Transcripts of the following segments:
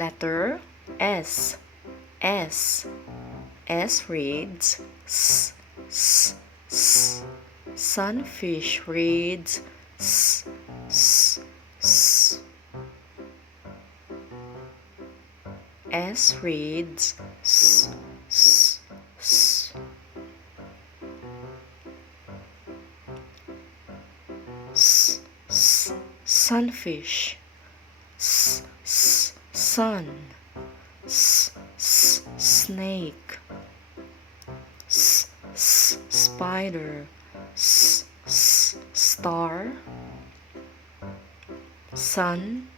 Letter S. S. S reads S. S. S. Sunfish reads S. S. S. S reads S. S. S. S. S. Sunfish. S. S. Sun. S. S. Snake. S. S. Spider. S. S. Star. Sun.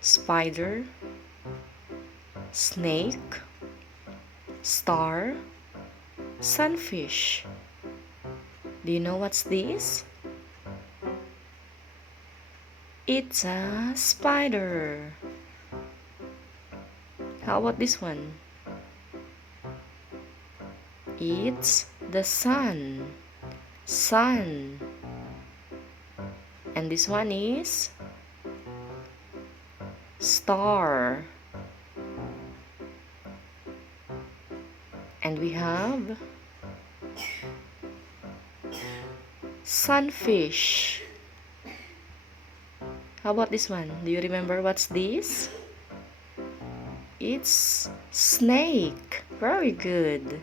Spider. Snake. Star. Sunfish. Do you know what's this? It's a spider. How about this one? It's the sun. Sun. And this one is star. And we have sunfish. How about this one? Do you remember what's this? It's snake. Very good.